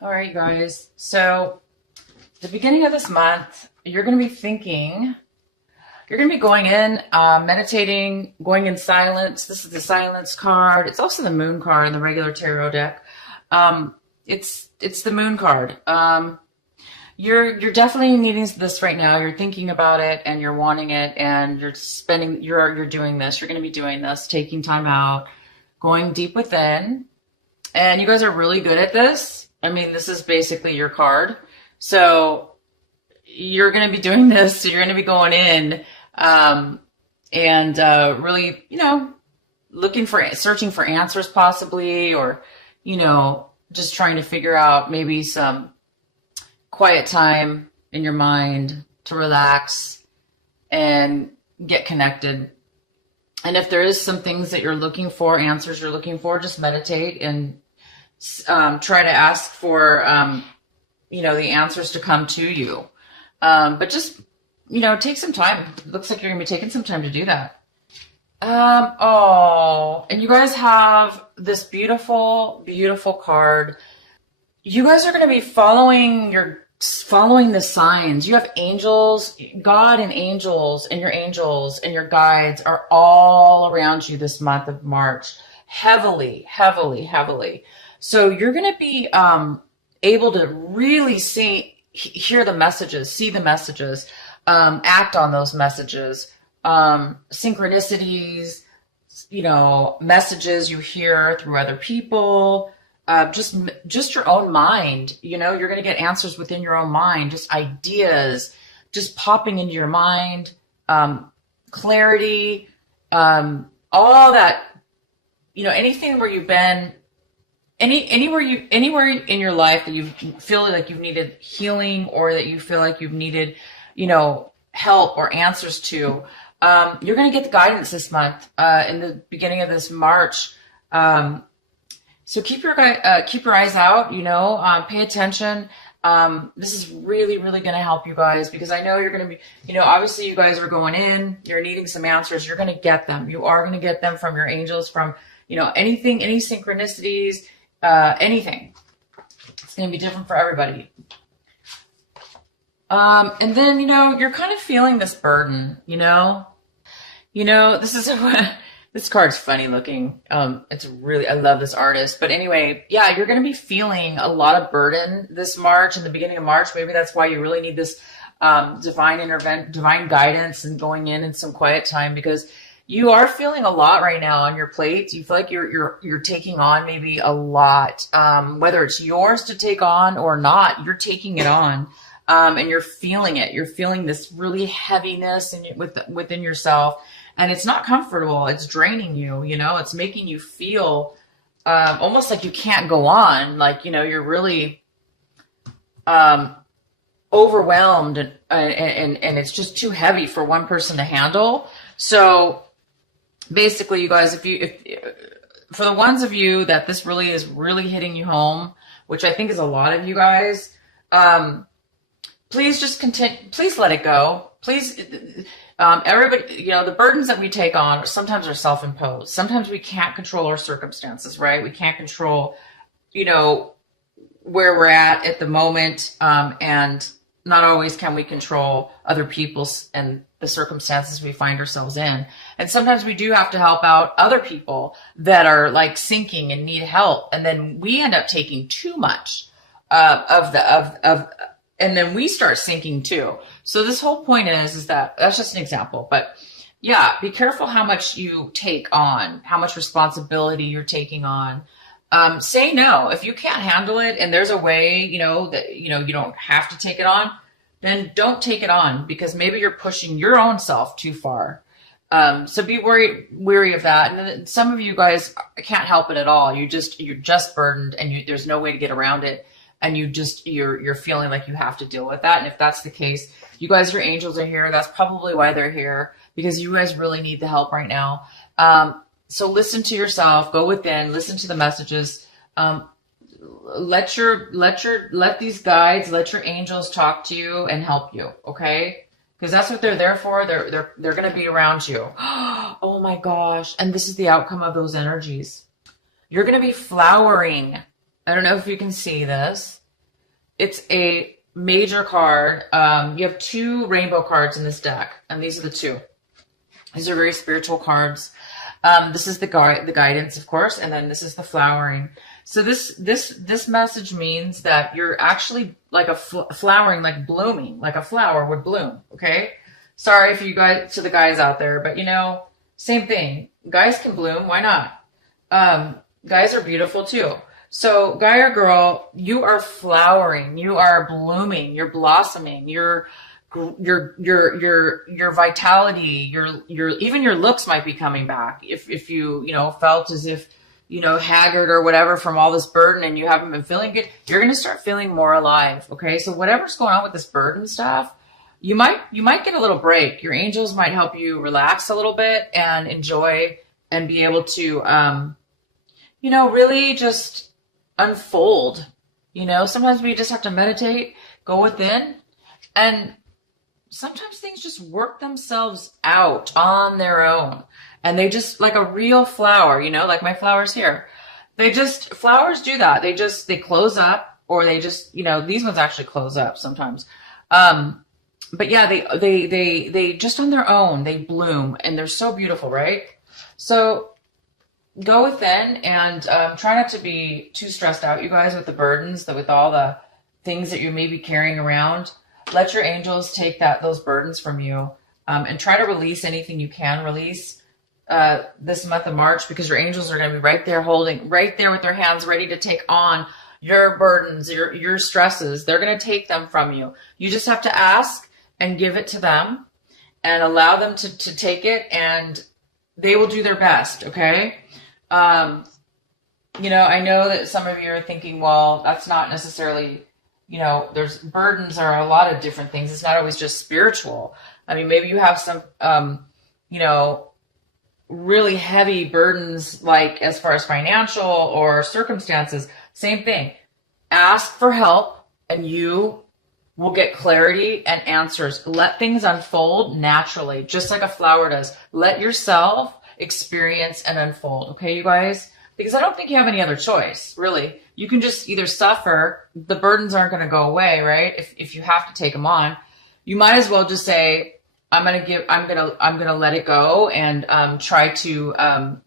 All right, guys. So, the beginning of this month, you're going to be thinking, you're going to be going in, meditating, going in silence. This is the silence card. It's also the moon card in the regular tarot deck. It's the moon card. You're definitely needing this right now. You're thinking about it and you're wanting it, and you're doing this. You're going to be doing this, taking time out, going deep within. And you guys are really good at this. I mean, this is basically your card. So you're going to be doing this. So you're going to be going in and really, searching for answers possibly, or, just trying to figure out maybe some quiet time in your mind to relax and get connected. And if there is some things that you're looking for, answers you're looking for, just meditate and try to ask for, the answers to come to you. But just, take some time. It looks like you're going to be taking some time to do that. And you guys have this beautiful, beautiful card. You guys are going to be following the signs. You have angels, God and your guides are all around you this month of March. Heavily, heavily, heavily. So you're going to be able to really hear the messages, see the messages, act on those messages, synchronicities, messages you hear through other people, just your own mind. You're going to get answers within your own mind, just ideas, just popping into your mind, clarity, all that, anything where you've been, anywhere in your life that you feel like you've needed healing, or that you feel like you've needed, help or answers to, you're going to get the guidance this month, in the beginning of this March. So keep your eyes out, pay attention. This is really, really going to help you guys, because I know you're going to be, obviously you guys are going in, you're needing some answers. You're going to get them. You are going to get them from your angels, from, anything, any synchronicities, anything. It's going to be different for everybody. And then, you're kind of feeling this burden, this is, this card's funny looking. I love this artist, but anyway, yeah, you're going to be feeling a lot of burden this March, in the beginning of March. Maybe that's why you really need this, divine guidance and going in some quiet time, because you are feeling a lot right now on your plate. You feel like you're taking on maybe a lot, whether it's yours to take on or not, you're taking it on. And you're feeling it. You're feeling this really heaviness within yourself, and it's not comfortable. It's draining you. It's making you feel almost like you can't go on. Like you're really overwhelmed, and it's just too heavy for one person to handle. So basically, you guys, if for the ones of you that this really is hitting you home, which I think is a lot of you guys, please just continue. Please let it go. Please, everybody, the burdens that we take on sometimes are self-imposed. Sometimes we can't control our circumstances, right? We can't control, where we're at the moment. And not always can we control other people's and the circumstances we find ourselves in. And sometimes we do have to help out other people that are like sinking and need help. And then we end up taking too much and then we start sinking too. So this whole point is that's just an example, but yeah, be careful how much you take on, how much responsibility you're taking on. Say no. If you can't handle it and there's a way, that, you don't have to take it on, then don't take it on, because maybe you're pushing your own self too far. So be weary of that. And then some of you guys can't help it at all. You're just burdened, and there's no way to get around it. And you're feeling like you have to deal with that. And if that's the case, you guys, your angels are here. That's probably why they're here, because you guys really need the help right now. So listen to yourself, go within, listen to the messages. Let these guides, let your angels talk to you and help you. Okay. Because that's what they're there for. They're going to be around you. Oh my gosh. And this is the outcome of those energies. You're going to be flowering. I don't know if you can see this. it's a major card. You have 2 rainbow cards in this deck, and these are the 2. These are very spiritual cards. This is the guidance, of course, and then this is the flowering. So this message means that you're actually like a flowering, like blooming, like a flower would bloom. Okay. Sorry if you guys, to the guys out there, but you know, same thing. Guys can bloom. Why not? Guys are beautiful too. So guy or girl, you are flowering, you are blooming, you're blossoming, your vitality, your even your looks might be coming back. If you felt as if, haggard or whatever from all this burden and you haven't been feeling good, you're going to start feeling more alive. Okay. So whatever's going on with this burden stuff, you might get a little break. Your angels might help you relax a little bit and enjoy and be able to, really just unfold. Sometimes we just have to meditate, go within, and sometimes things just work themselves out on their own. And they just, like a real flower, like my flowers here. Flowers do that. They close up, or they just, these ones actually close up sometimes. But yeah, they just on their own, they bloom and they're so beautiful, right? So go within and try not to be too stressed out, you guys, with the burdens, with all the things that you may be carrying around. Let your angels take those burdens from you, and try to release anything you can release this month of March, because your angels are going to be right there with their hands ready to take on your burdens, your stresses. They're going to take them from you. You just have to ask and give it to them and allow them to take it, and they will do their best. Okay. I know that some of you are thinking, well, that's not necessarily, there's burdens are a lot of different things. It's not always just spiritual. I mean, maybe you have some, really heavy burdens, like as far as financial or circumstances. Same thing. Ask for help and you will get clarity and answers. Let things unfold naturally, just like a flower does. Let yourself experience and unfold. Okay, you guys? Because I don't think you have any other choice, really. You can just either suffer. The burdens aren't going to go away, right? If you have to take them on, you might as well just say, I'm going to let it go and try to,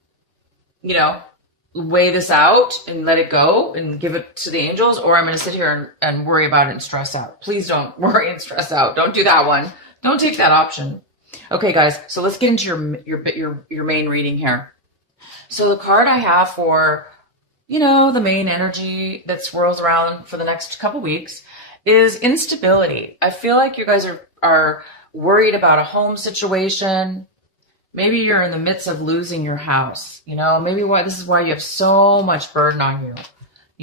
weigh this out and let it go and give it to the angels, or I'm going to sit here and worry about it and stress out. Please don't worry and stress out. Don't do that one. Don't take that option. Okay, guys. So let's get into your main reading here. So the card I have for, the main energy that swirls around for the next couple weeks is instability. I feel like you guys are worried about a home situation. Maybe you're in the midst of losing your house. Maybe this is why you have so much burden on you.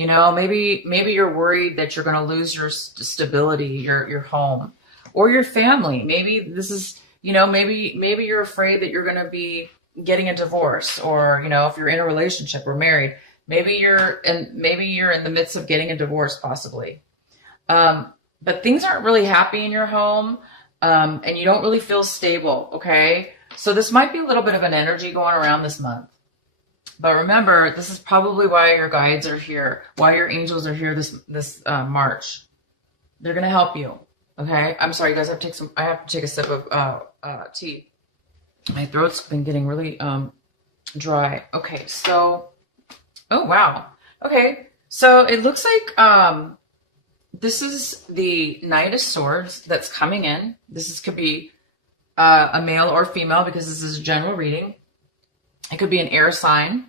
Maybe you're worried that you're going to lose your stability, your home, or your family. Maybe this is, maybe you're afraid that you're going to be getting a divorce, or, if you're in a relationship or married, maybe you're in the midst of getting a divorce, possibly. But things aren't really happy in your home, and you don't really feel stable. Okay. So this might be a little bit of an energy going around this month. But remember, this is probably why your guides are here, why your angels are here this March. They're going to help you. Okay. I'm sorry, you guys. I have to take a sip of tea. My throat's been getting really dry. Okay. So, oh wow. Okay. So it looks like this is the Knight of Swords that's coming in. Could be a male or female, because this is a general reading. It could be an air sign.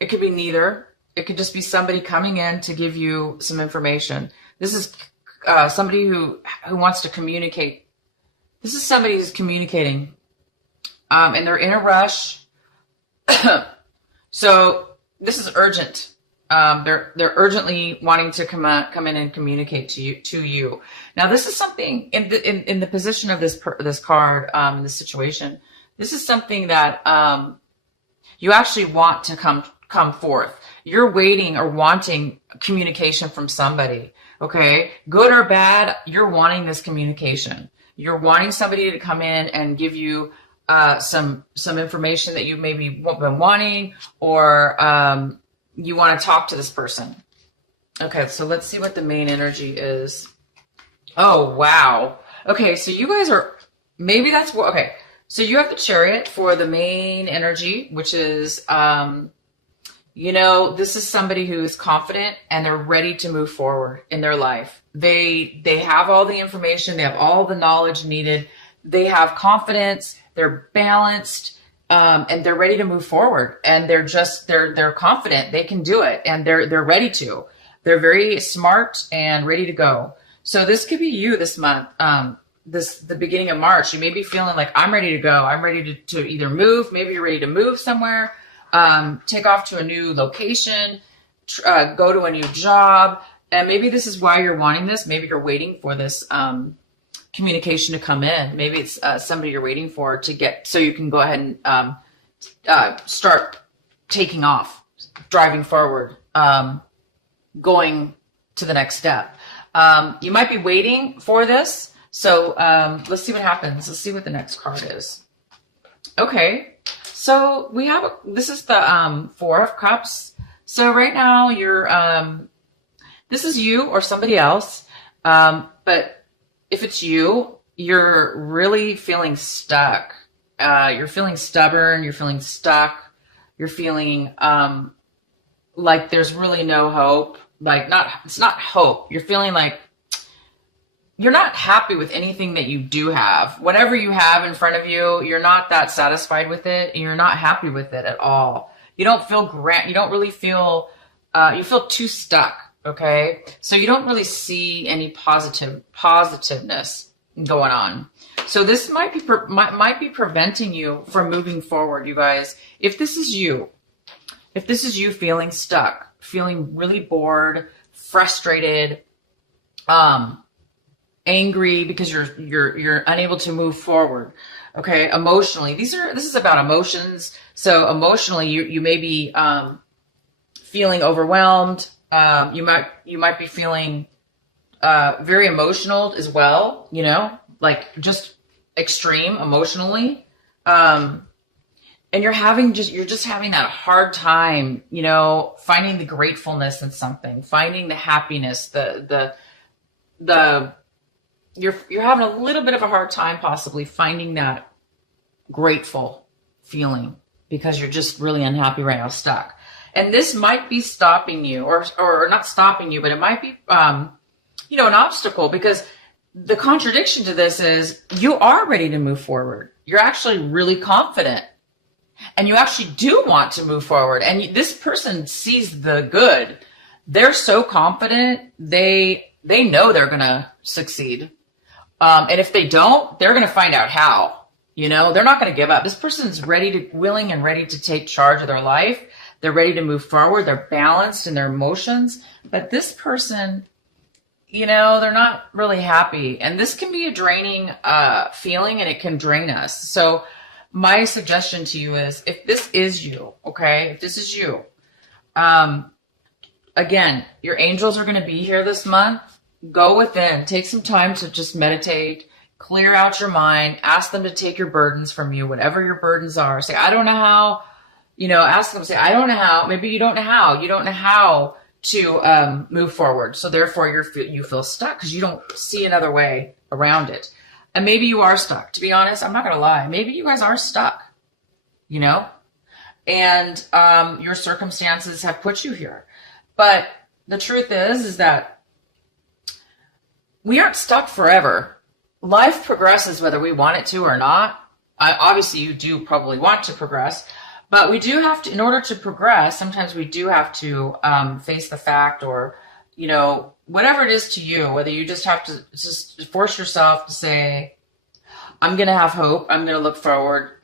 It could be neither. It could just be somebody coming in to give you some information. This is somebody who wants to communicate. This is somebody who's communicating, and they're in a rush. So this is urgent. They're urgently wanting to come in and communicate to you. Now, this is something in the position of this card, in this situation. This is something that you actually want to come forth. You're waiting or wanting communication from somebody. Okay, good or bad, you're wanting this communication. You're wanting somebody to come in and give you some information that you maybe been wanting, or you want to talk to this person. Okay, so let's see what the main energy is. Oh, wow. Okay, so you guys are, maybe that's what, okay. So you have the Chariot for the main energy, which is, this is somebody who is confident and they're ready to move forward in their life. They have all the information, they have all the knowledge needed, they have confidence, they're balanced, and they're ready to move forward. And they're confident they can do it, and they're ready to. They're very smart and ready to go. So this could be you this month. The beginning of March, you may be feeling like, I'm ready to go. I'm ready to either move. Maybe you're ready to move somewhere, take off to a new location, go to a new job. And maybe this is why you're wanting this. Maybe you're waiting for this communication to come in. Maybe it's somebody you're waiting for to get, so you can go ahead and start taking off, driving forward, going to the next step. You might be waiting for this. So let's see what happens. Let's see what the next card is. Okay. So this is the Four of Cups. So right now this is you or somebody else. But if it's you, you're really feeling stuck. You're feeling stubborn. You're feeling stuck. You're feeling like there's really no hope. It's not hope. You're feeling like you're not happy with anything that you do have. Whatever you have in front of you, you're not that satisfied with it, and you're not happy with it at all. You don't feel great. You don't really feel, you feel too stuck, okay? So you don't really see any positiveness going on. So this might be preventing you from moving forward, you guys. If this is you feeling stuck, feeling really bored, frustrated, angry because you're unable to move forward. Okay, emotionally, this is about emotions. So emotionally, you may be feeling overwhelmed. You might be feeling very emotional as well. Like just extreme emotionally. And you're just having that hard time, finding the gratefulness in something, finding the happiness, you're having a little bit of a hard time possibly finding that grateful feeling because you're just really unhappy right now, stuck. And this might be stopping you or not stopping you, but it might be, an obstacle, because the contradiction to this is you are ready to move forward. You're actually really confident. And you actually do want to move forward. And this person sees the good. They're so confident. They know they're going to succeed. And if they don't, they're going to find out how. They're not going to give up. This person's willing and ready to take charge of their life. They're ready to move forward. They're balanced in their emotions. But this person, they're not really happy. And this can be a draining feeling, and it can drain us. So my suggestion to you is, if this is you, okay, if this is you, again, your angels are going to be here this month. Go within, take some time to just meditate, clear out your mind, ask them to take your burdens from you, whatever your burdens are. Say, I don't know how, ask them, say, I don't know how. Maybe you don't know how. You don't know how to move forward. So therefore you feel stuck because you don't see another way around it. And maybe you are stuck. To be honest, I'm not going to lie. Maybe you guys are stuck, and your circumstances have put you here. But the truth is that we aren't stuck forever. Life progresses whether we want it to or not. Obviously, you do probably want to progress, but we do have to, in order to progress, sometimes we do have to face the fact, or, whatever it is to you, whether you just have to just force yourself to say, I'm going to have hope. I'm going to look forward.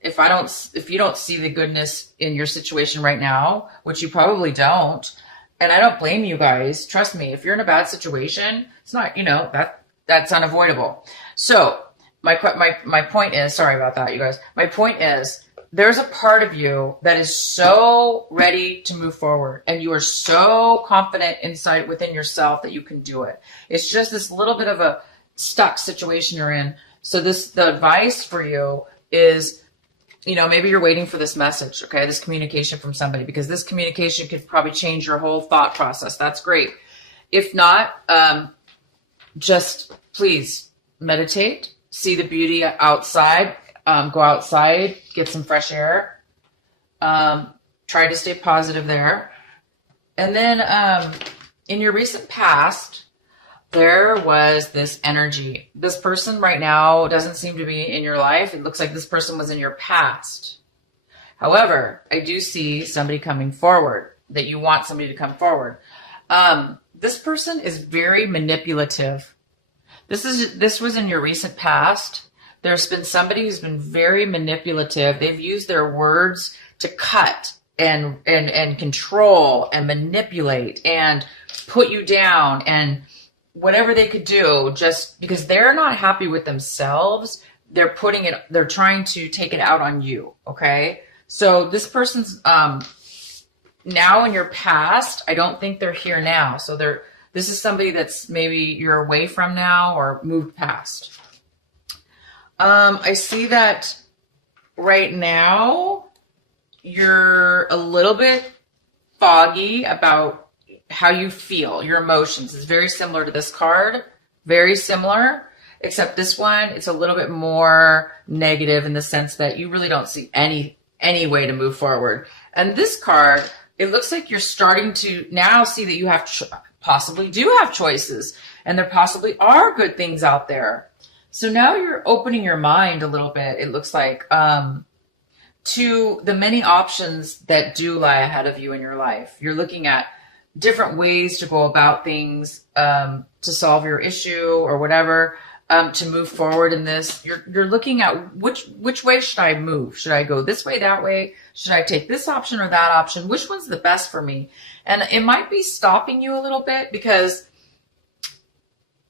If you don't see the goodness in your situation right now, which you probably don't, and I don't blame you guys. Trust me, if you're in a bad situation, it's not, that's unavoidable. So my point is, sorry about that, you guys. My point is, there's a part of you that is so ready to move forward, and you are so confident within yourself that you can do it. It's just this little bit of a stuck situation you're in. So the advice for you is maybe you're waiting for this message, okay, this communication from somebody, because this communication could probably change your whole thought process. That's great. If not, just please meditate, see the beauty outside, go outside, get some fresh air, try to stay positive there. And then in your recent past, there was this energy. This person right now doesn't seem to be in your life. It looks like this person was in your past. However, I do see somebody coming forward, that you want somebody to come forward. This person is very manipulative. This was in your recent past. There's been somebody who's been very manipulative. They've used their words to cut and control and manipulate and put you down and whatever they could do, just because they're not happy with themselves, they're trying to take it out on you. Okay. So this person's, now in your past, I don't think they're here now. So this is somebody that's maybe you're away from now or moved past. I see that right now you're a little bit foggy about how you feel, your emotions. Is very similar to this card, very similar, except this one, it's a little bit more negative in the sense that you really don't see any way to move forward. And this card, it looks like you're starting to now see that you have possibly do have choices, and there possibly are good things out there. So now you're opening your mind a little bit, it looks like, to the many options that do lie ahead of you in your life. You're looking at different ways to go about things, to solve your issue or whatever, to move forward in this. You're looking at which way should I move? Should I go this way, that way? Should I take this option or that option? Which one's the best for me? And it might be stopping you a little bit, because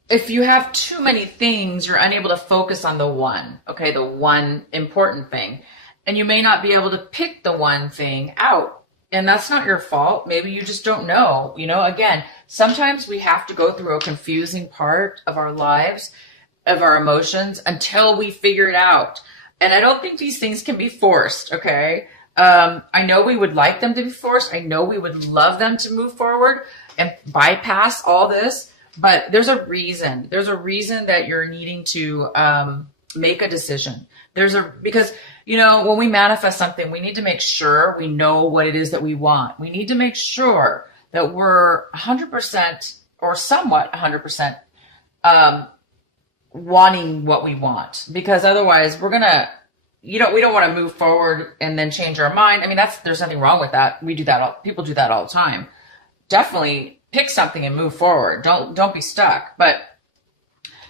if you have too many things, you're unable to focus on the one, okay, the one important thing. And you may not be able to pick the one thing out. And that's not your fault. Maybe you just don't know. Again, sometimes we have to go through a confusing part of our lives, of our emotions, until we figure it out. And I don't think these things can be forced, okay? I know we would like them to be forced. I know we would love them to move forward and bypass all this. But there's a reason. There's a reason that you're needing to make a decision. Because when we manifest something, we need to make sure we know what it is that we want. We need to make sure that we're 100% or somewhat 100% wanting what we want, because otherwise we're gonna, we don't want to move forward and then change our mind. I mean, there's nothing wrong with that. We do that. People do that all the time. Definitely pick something and move forward. Don't be stuck. But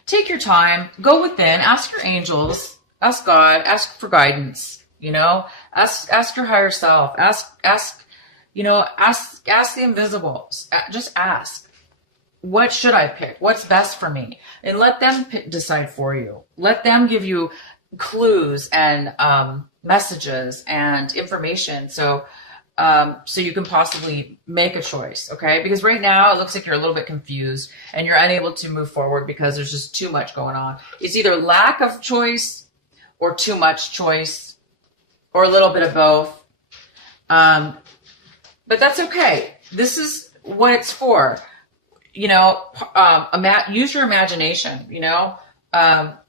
take your time. Go within. Ask your angels. Ask God. Ask for guidance. Ask your higher self. Ask the invisibles. Just ask. What should I pick? What's best for me? And let them decide for you. Let them give you clues and messages and information, so you can possibly make a choice. Okay, because right now it looks like you're a little bit confused and you're unable to move forward because there's just too much going on. It's either lack of choice or too much choice, or a little bit of both. But that's okay. This is what it's for. Use your imagination.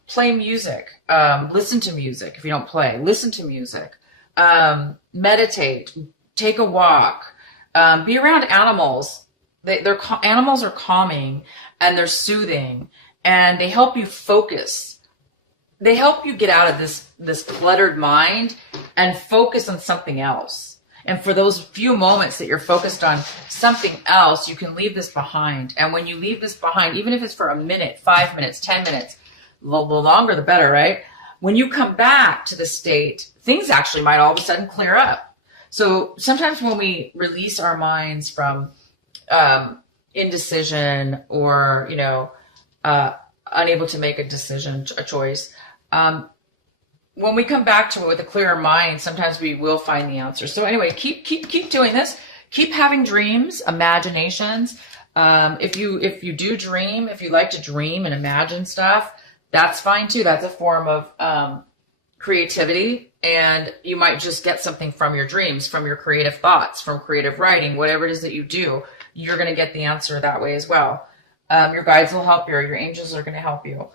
Play music. Listen to music. If you don't play, listen to music. Meditate. Take a walk. Be around animals. Animals are calming and they're soothing, and they help you focus. They help you get out of this cluttered mind and focus on something else. And for those few moments that you're focused on something else, you can leave this behind. And when you leave this behind, even if it's for a minute, 5 minutes, 10 minutes, the longer the better, right? When you come back to the state, things actually might all of a sudden clear up. So sometimes when we release our minds from indecision or, unable to make a decision, a choice, when we come back to it with a clearer mind, sometimes we will find the answer. So anyway, keep doing this. Keep having dreams, imaginations. If you do dream, if you like to dream and imagine stuff, that's fine too. That's a form of creativity, and you might just get something from your dreams, from your creative thoughts, from creative writing, whatever it is that you do, you're going to get the answer that way as well. Your guides will help you, or your angels are going to help you.